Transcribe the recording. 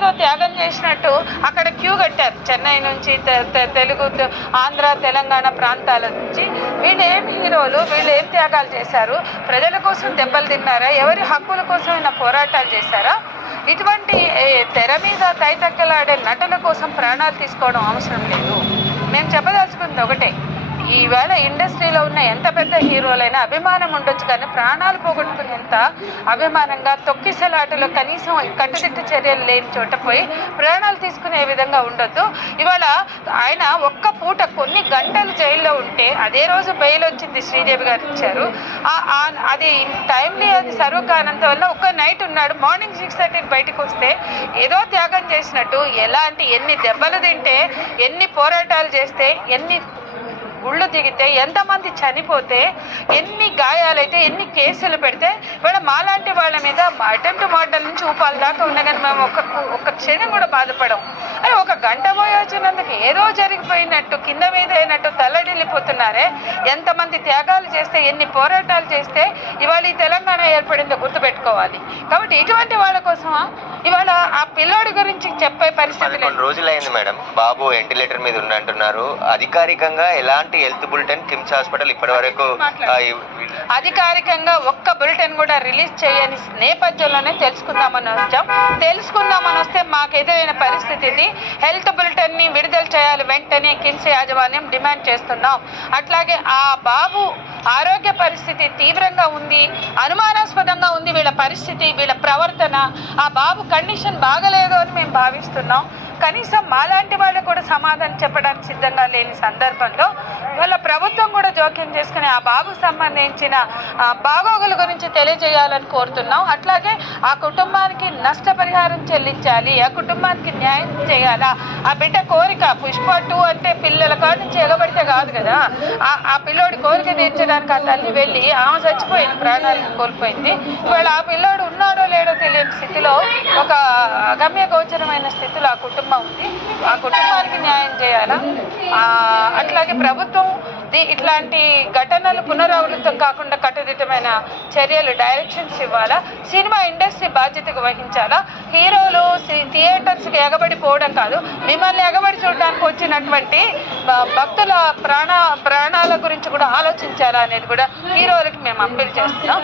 ఏదో త్యాగం చేసినట్టు అక్కడ క్యూ కట్టారు. చెన్నై నుంచి తెలుగు ఆంధ్ర తెలంగాణ ప్రాంతాల నుంచి. వీళ్ళు ఏం హీరోలు, వీళ్ళు ఏం త్యాగాలు చేశారు? ప్రజల కోసం దెబ్బలు తిన్నారా? ఎవరి హక్కుల కోసమైనా పోరాటాలు చేశారా? ఇటువంటి తెర మీద తైతక్కలాడే నటుల కోసం ప్రాణాలు తీసుకోవడం అవసరం లేదు. మేము చెప్పదలుచుకుంది ఒకటే, ఈవేళ ఇండస్ట్రీలో ఉన్న ఎంత పెద్ద హీరోలైనా అభిమానం ఉండొచ్చు, కానీ ప్రాణాలు పోగొట్టుకునేంత అభిమానంగా తొక్కిసలాటలో కనీసం కట్టుదిట్టు చర్యలు లేని చోట పోయి ప్రాణాలు తీసుకునే విధంగా ఉండొద్దు. ఇవాళ ఆయన ఒక్క పూట కొన్ని గంటలు జైల్లో ఉంటే అదే రోజు బెయిల్ వచ్చింది, శ్రీదేవి గారు ఇచ్చారు. అది టైంలీ అది సర్వ్ కానంత వల్ల ఒక్క నైట్ ఉన్నాడు. మార్నింగ్ 6:30 బయటకు వస్తే ఏదో త్యాగం చేసినట్టు, ఎన్ని దెబ్బలు తింటే, ఎన్ని పోరాటాలు చేస్తే, ఎన్ని గుళ్ళు దిగితే, ఎంతమంది చనిపోతే, ఎన్ని గాయాలైతే, ఎన్ని కేసులు పెడితే, ఇవాళ మాలాంటి వాళ్ళ మీద అటెంప్ట్ మర్డర్ నుంచి ఊపాల దాకా ఉన్నా కానీ మేము ఒక్క క్షణం కూడా బాధపడం. అరే ఒక గంట పోయి వచ్చినందుకు ఏదో జరిగిపోయినట్టు, కింద మీద అయినట్టు తల్లడిల్లిపోతున్నారే. ఎంతమంది త్యాగాలు చేస్తే, ఎన్ని పోరాటాలు చేస్తే ఇవాళ ఈ తెలంగాణ ఏర్పడిందో గుర్తుపెట్టుకోవాలి. కాబట్టి ఇటువంటి వాళ్ళ కోసం ఇవాళ ఆ పిల్లోడి గురించి చెప్పే పరిస్థితి. కొన్ని రోజులైంది మేడం, బాబు వెంటిలేటర్ మీద ఉన్నట్టున్నారు. అధికారికంగా ఎలాంటి హెల్త్ బులెటిన్ కిమ్స్ హాస్పిటల్ ఇప్పటి వరకు అధికారికంగా ఒక్క బులెటిన్ కూడా రిలీజ్ చేయని నేపథ్యంలోనే తెలుసుకుందామని వస్తే మాకు ఎదురైన పరిస్థితి ఇది. హెల్త్ బులెటిన్ ని విడుదల చేయాలి వెంటనే కిమ్స్ యాజమాన్యం డిమాండ్ చేస్తున్నాం. అట్లాగే ఆ బాబు ఆరోగ్య పరిస్థితి తీవ్రంగా ఉంది, అనుమానాస్పదంగా ఉంది వీళ్ళ పరిస్థితి, వీళ్ళ ప్రవర్తన. ఆ బాబు కండిషన్ బాగలేదు అని మేము భావిస్తున్నాం. కనీసం మాలాంటి వాళ్ళు కూడా సమాధానం చెప్పడానికి సిద్ధంగా లేని సందర్భంలో వాళ్ళ ప్రభుత్వం కూడా జోక్యం చేసుకుని ఆ బాబుకు సంబంధించిన బాగోగుల గురించి తెలియజేయాలని కోరుతున్నాం. అట్లాగే ఆ కుటుంబానికి నష్టపరిహారం చెల్లించాలి, ఆ కుటుంబానికి న్యాయం చేయాలా. ఆ బిడ్డ కోరిక పుష్ప 2 అంటే పిల్లల కాడి నుంచి ఎగబడితే కాదు కదా. ఆ పిల్లోడి కోరిక తీర్చడానికి ఆ తల్లి వెళ్ళి ఆమె చచ్చిపోయింది, ప్రాణాలను కోల్పోయింది. ఇవాళ ఆ పిల్లోడు ఉన్నాడో లేడో తెలియని స్థితిలో, ఒక అగమ్య గోచరమైన స్థితిలో ఆ కుటుంబం ఉంది. ఆ కుటుంబానికి న్యాయం చేయాలా. అట్లాగే ప్రభుత్వం ఇట్లాంటి ఘటనలు పునరావృతం కాకుండా కట్టుదిట్టమైన చర్యలు, డైరెక్షన్స్ ఇవ్వాలా. సినిమా ఇండస్ట్రీ బాధ్యతకు వహించాలా. హీరోలు థియేటర్స్కి ఎగబడిపోవడం కాదు, మిమ్మల్ని ఎగబడి చూడడానికి వచ్చినటువంటి భక్తుల ప్రాణాల గురించి కూడా ఆలోచించాలా అనేది కూడా హీరోలకి మేము అప్పీల్ చేస్తున్నాం.